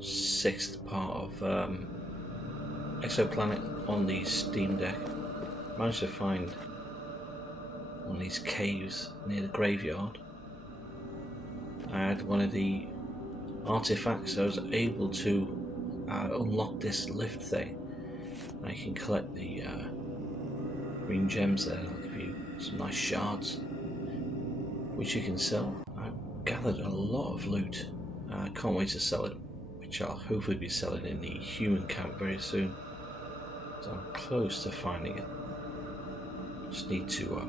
Sixth part of Exoplanet on the Steam Deck. Managed to find one of these caves near the graveyard. I had one of the artifacts, so I was able to unlock this lift thing. I can collect the green gems there. I'll give you some nice shards, which you can sell. I've gathered a lot of loot. I can't wait to sell it, which I'll hopefully be selling in the human camp very soon. So I'm close to finding it. Just need to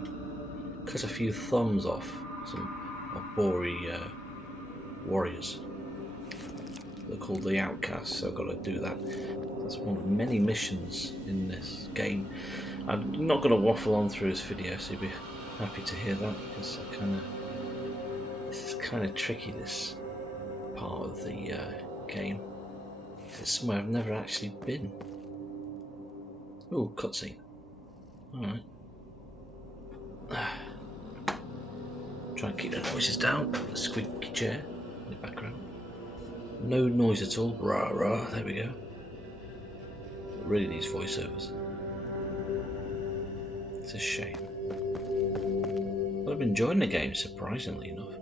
cut a few thumbs off some Bori warriors. They're called the Outcasts, so I've got to do that. That's one of many missions in this game. I'm not going to waffle on through this video, so you'll be happy to hear that, because this is kind of tricky, this part of the game. It's somewhere I've never actually been. Oh, cutscene. Alright. Try and keep the noises down. The squeaky chair in the background. No noise at all. Rah rah. There we go. Really needs voiceovers. It's a shame. But I'm enjoying the game, surprisingly enough.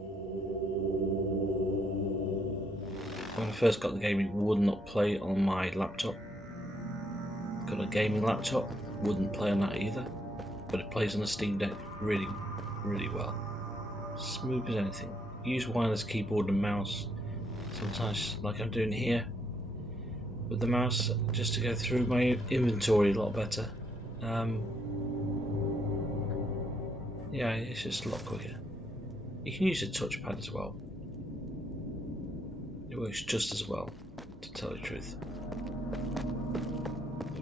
When I first got the game, it would not play on my laptop. Got a gaming laptop, wouldn't play on that either. But it plays on the Steam Deck really, really well. Smooth as anything. Use wireless keyboard and mouse sometimes, like I'm doing here with the mouse, just to go through my inventory a lot better. Yeah, it's just a lot quicker. You can use a touchpad as well. It works just as well, to tell you the truth.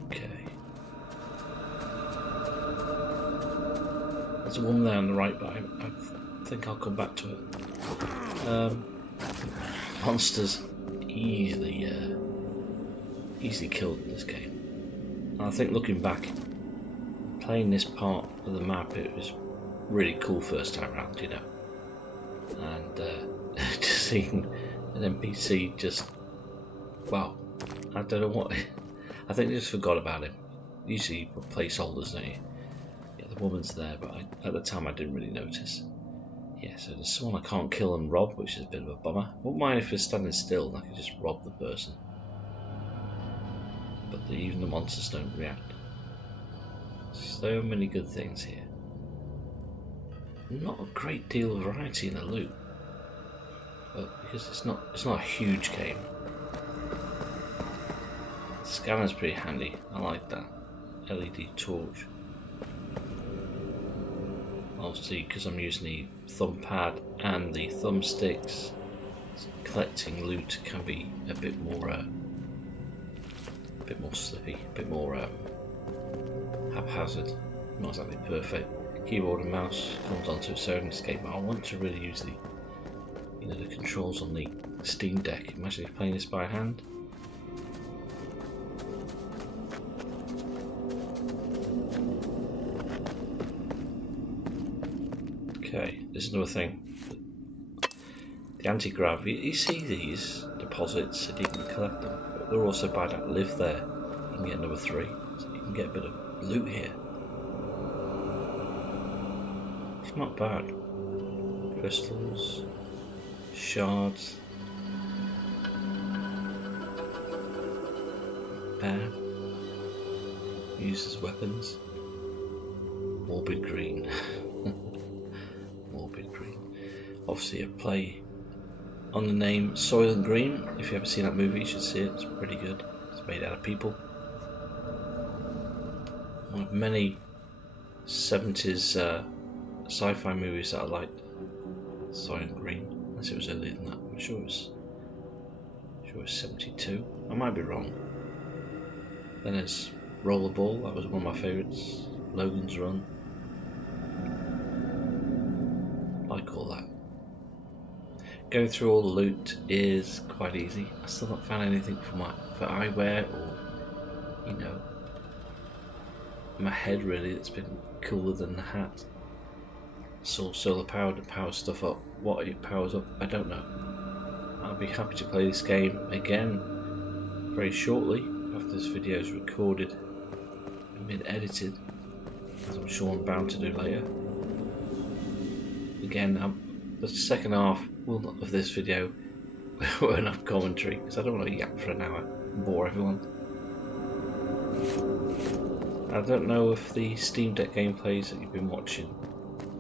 Okay. There's a woman there on the right, but I think I'll come back to it. Monsters easily killed in this game. And I think looking back, playing this part of the map, it was really cool first time around, you know. And just seeing an NPC just, wow, I don't know what, I think they just forgot about him. Usually you put placeholders, don't you? Yeah, the woman's there, but at the time I didn't really notice. Yeah, so there's someone I can't kill and rob, which is a bit of a bummer. Wouldn't mind if they're standing still and I could just rob the person. But even the monsters don't react. So many good things here. Not a great deal of variety in the loot, but because it's not a huge game. The scanner's pretty handy. I like that LED torch. Obviously, because I'm using the thumb pad and the thumbsticks, collecting loot can be a bit more slippy, a bit more haphazard, not exactly perfect. Keyboard and mouse comes onto its own escape, but I want to really use the controls on the Steam Deck. Imagine if playing this by hand. Okay, this is another thing. The anti-grav, you see these deposits and you can collect them, but they're also by that live there. You can get number 3, so you can get a bit of loot here. It's not bad. Crystals, shards, bear, used as weapons. Morbid green. Morbid green. Obviously a play on the name Soylent Green. If you ever seen that movie, you should see it. It's pretty good. It's made out of people. One of many 70s sci-fi movies that I liked. Soylent Green. Unless it was earlier than that. I'm sure it was 72. I might be wrong. Then there's Rollerball. That was one of my favourites. Logan's Run. Like all that. Going through all the loot is quite easy. I still not found anything for eyewear or my head really that's been cooler than the hat. It's all solar powered to power stuff up. What it powers up, I don't know. I'll be happy to play this game again very shortly after this video is recorded and been edited, as I'm sure I'm bound to do later. Again, the second half of this video won't have commentary because I don't want to yap for an hour and bore everyone. I don't know if the Steam Deck gameplays that you've been watching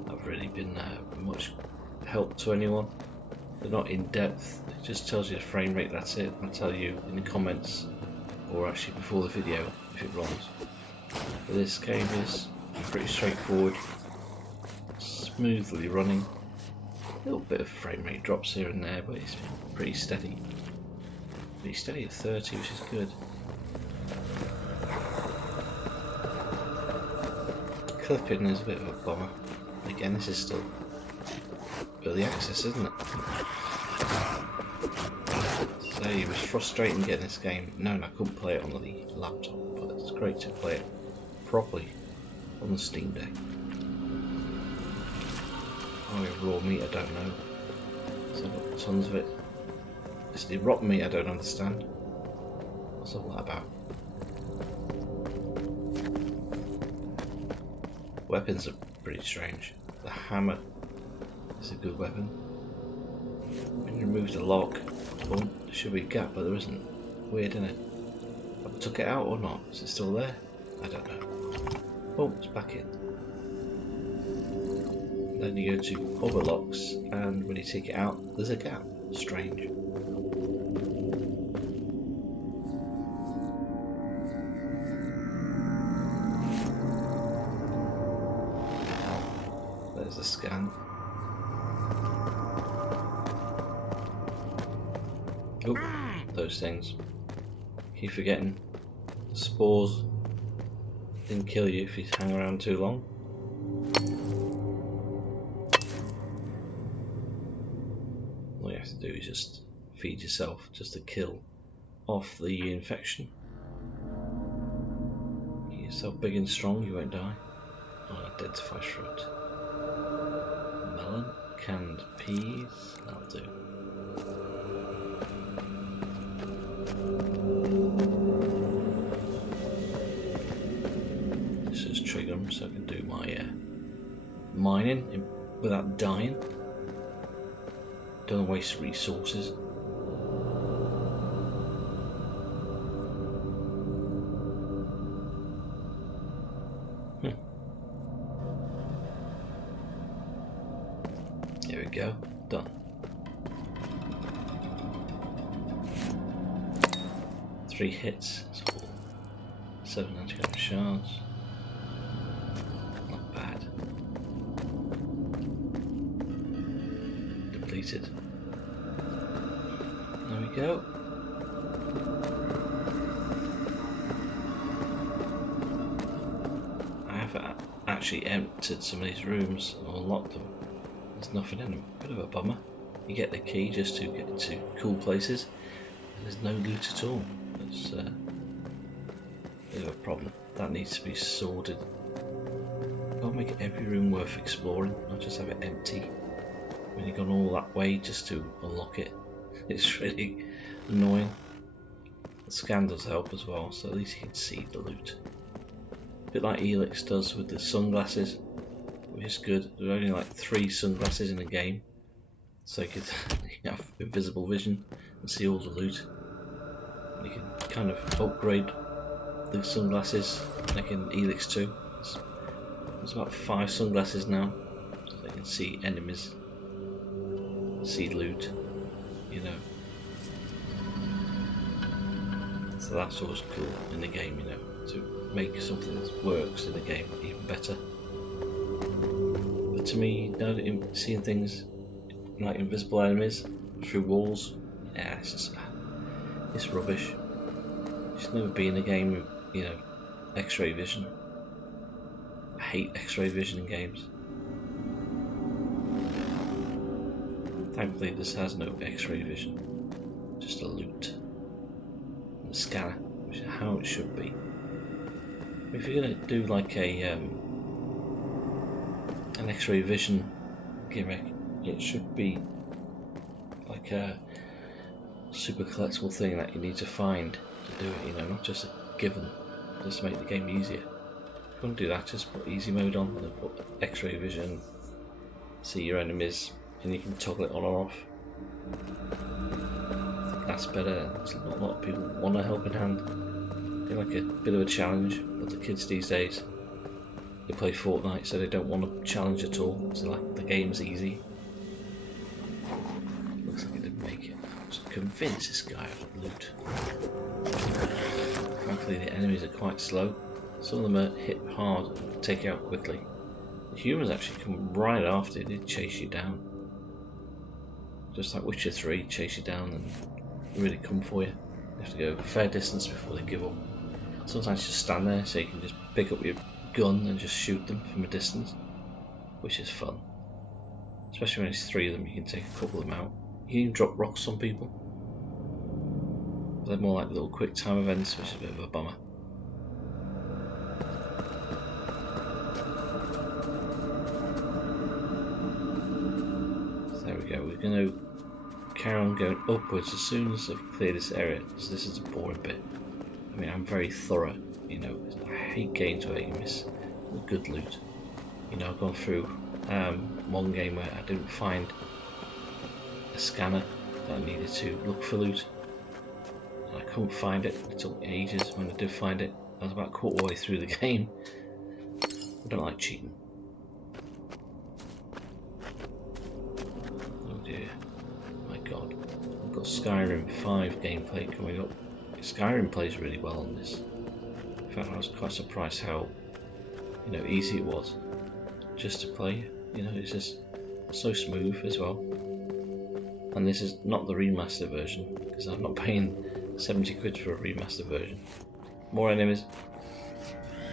have really been much help to anyone. They're not in depth, it just tells you the frame rate, that's it. I'll tell you in the comments, or actually before the video, if it runs. But this game is pretty straightforward, smoothly running. A little bit of frame rate drops here and there, but it's pretty steady. Pretty steady at 30, which is good. Clipping is a bit of a bummer. Again, this is still early access, isn't it? So it was frustrating getting this game. No, I couldn't play it on the laptop, but it's great to play it properly on the Steam Deck. Oh, raw meat, I don't know. So I've got tons of it. It's the rotten meat I don't understand. What's all that about? Weapons are pretty strange. The hammer is a good weapon. When you remove the lock, there should be a gap, but there isn't. Weird, isn't it? Have I took it out or not? Is it still there? I don't know. Oh, it's back in. Then you go to other locks, and when you take it out, there's a gap. Strange. There's a scan. Oh, those things. Keep forgetting. The spores didn't kill you if you hang around too long. All you have to do is just feed yourself just to kill off the infection. Get yourself big and strong, you won't die. Unidentified fruit. Melon, canned peas, that'll do. This is trigger them so I can do my mining without dying. Don't waste resources. There we go, done. 3 hits, so 700 shards. Not bad. Depleted. There we go. I have actually emptied some of these rooms or locked them. There's nothing in them. Bit of a bummer. You get the key just to get into cool places. There's no loot at all. It's a bit of a problem. That needs to be sorted. Gotta make every room worth exploring, not just have it empty. When you've gone all that way just to unlock it, it's really annoying. The scan does help as well, so at least you can see the loot. A bit like Elix does with the sunglasses, which is good. There are only like 3 sunglasses in the game, so you could have invisible vision and see all the loot. You can kind of upgrade the sunglasses like in Elix 2. There's about 5 sunglasses now, so you can see enemies, see loot, you know. So that's always cool in the game, you know, to make something that works in the game even better. But to me, you know, seeing things like invisible enemies through walls, yeah, it's rubbish. It should never be in a game with, you know, X-ray vision. I hate X-ray vision in games. Thankfully this has no X-ray vision, just a loot and a scanner, which is how it should be. If you're going to do like an X-ray vision gimmick, it should be like super collectible thing that you need to find to do it, you know, not just a given, just to make the game easier. If you want to do that, just put easy mode on and put X-ray vision, see your enemies, and you can toggle it on or off. I think that's better. A lot of people want a helping hand. I feel like a bit of a challenge, but the kids these days, they play Fortnite, so they don't want a challenge at all. So like the game's easy. Looks like it didn't make it. I was convinced this guy would loot. Frankly, the enemies are quite slow. Some of them are hit hard and take you out quickly. The humans actually come right after you, they chase you down. Just like Witcher 3, chase you down and really come for you. You have to go a fair distance before they give up. Sometimes you just stand there so you can just pick up your gun and just shoot them from a distance, which is fun. Especially when it's 3 of them, you can take a couple of them out. You can even drop rocks on people. But they're more like little quick time events, which is a bit of a bummer. So there we go, we're going to carry on going upwards as soon as I've cleared this area. So this is a boring bit. I mean, I'm very thorough, you know, I hate games where you miss the good loot. You know, I've gone through one game where I didn't find a scanner that I needed to look for loot. And I couldn't find it, it took ages. When I did find it, I was about a quarter way through the game. I don't like cheating. Oh dear, my god. I've got Skyrim 5 gameplay coming up. Skyrim plays really well on this. In fact, I was quite surprised how, you know, easy it was just to play. You know, it's just so smooth as well. And this is not the remastered version, because I'm not paying 70 quid for a remastered version. More enemies.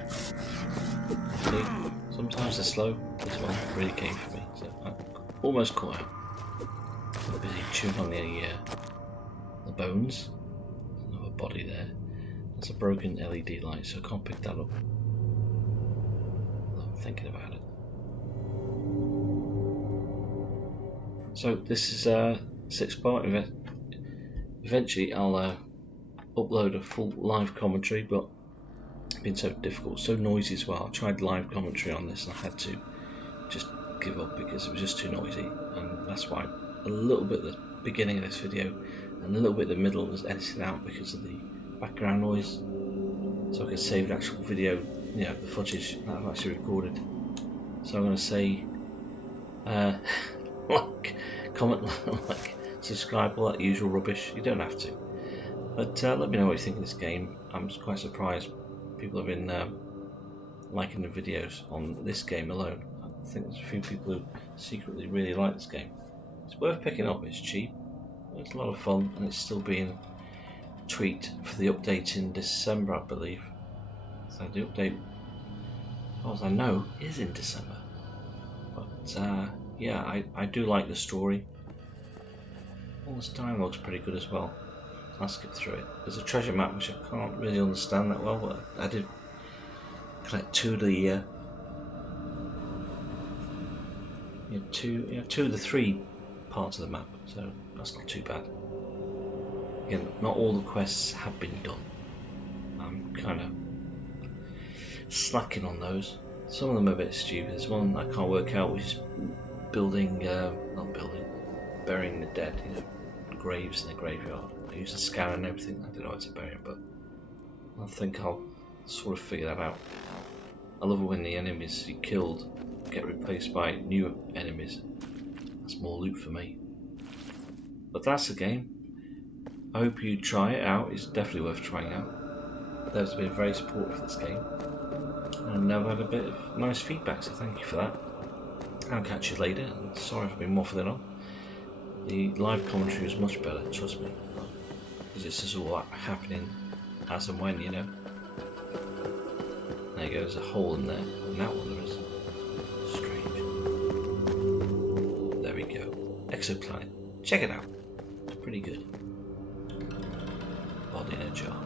See, sometimes they're slow. This one really came for me, so I'm almost caught out. I'm busy chewing on the bones. Another body there. That's a broken LED light, so I can't pick that up. I'm thinking about it. So this is a 6-part event. Eventually I'll upload a full live commentary, but it's been so difficult, so noisy as well. I tried live commentary on this and I had to just give up because it was just too noisy, and that's why a little bit at the beginning of this video and a little bit in the middle was edited out because of the background noise, so I could save the actual video, you know, the footage that I've actually recorded. So I'm going to say like, comment, like, subscribe, all that usual rubbish. You don't have to, but let me know what you think of this game. I'm quite surprised people have been liking the videos on this game alone. I think there's a few people who secretly really like this game. It's worth picking up, it's cheap, it's a lot of fun, and it's still being tweaked for the update in December, I believe. So the update, as far as I know, is in December. But yeah, I do like the story. All this dialogue's pretty good as well. I'll skip through it. There's a treasure map which I can't really understand that well, but I did collect 2 of the two of the 3 parts of the map, so that's not too bad. Again, not all the quests have been done. I'm kind of slacking on those. Some of them are a bit stupid. There's one I can't work out, which is burying the dead, you know, graves in a graveyard. I use a scanner and everything. I don't know how to bury them, but I think I'll sort of figure that out. I love it when the enemies you killed get replaced by new enemies. That's more loot for me. But that's the game. I hope you try it out. It's definitely worth trying out. Devs have been very supportive of this game, and I've had a bit of nice feedback, so thank you for that. I'll catch you later, and sorry if I've been waffling on. The live commentary was much better, trust me, because this is all happening as and when, you know. There you go, there's a hole in there, and that one there is. Strange. There we go. Exoplanet. Check it out. It's pretty good. Body in a jar.